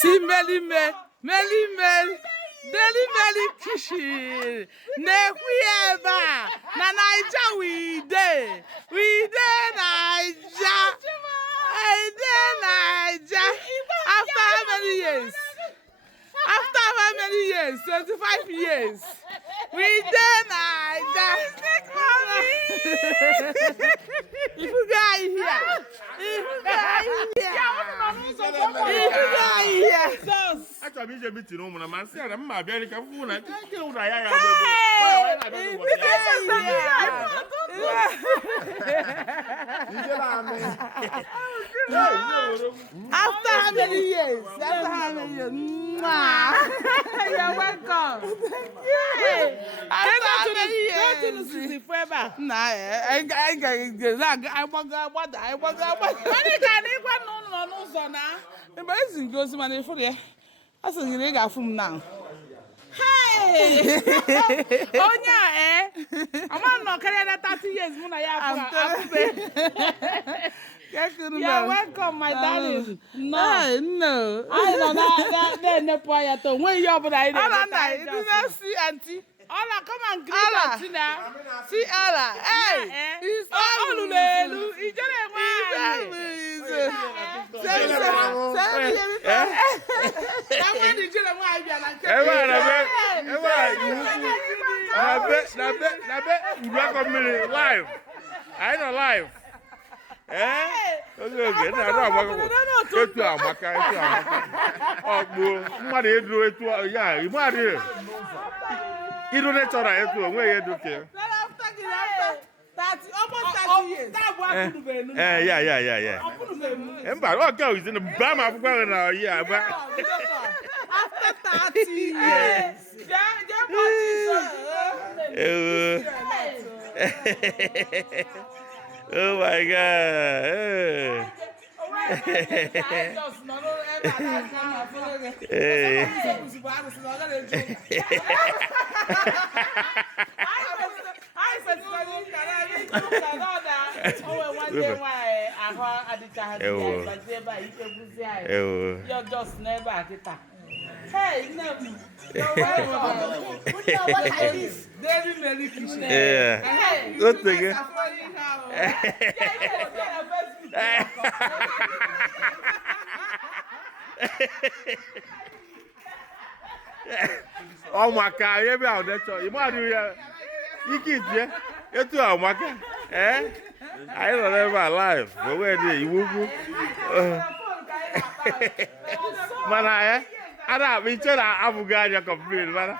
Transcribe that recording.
See DeliMary Kicken. Nekwiyeba. Na Naija we dey Naija. After how many years? After how many years? 25 years. We dey Naija. If you guys here. Achọrọ m ije mitin ụmụ na masị ya na mma abịa ka fụ na nke ụra ya ya After how many years? After how many years? You're welcome. After how many years? You're welcome, my darling. No. I don't know. When you're but I didn't see auntie. Allah, come and greet us now. See Allah. Hey, it's all Lulu. Ijele live. I know live. Okay. Etu amaka. Ogbo, mmadụ edu etu ya, imari. Idu ne chọrọ etu onwe ya edu ke. Almost 30 years. Yeah. Mba, okay, is in the bam akwụkwọ na ya ba. After 30 years. Oh my God. You're just never get up. Hey, no. DeliMary Kicken. Yeah. Good thing. Oh my God, you be out there. You might do ya. You keep ya. You too, oh my God. I don't ever alive. But where do you move? Man, I don't be sure I'm going to complain, man.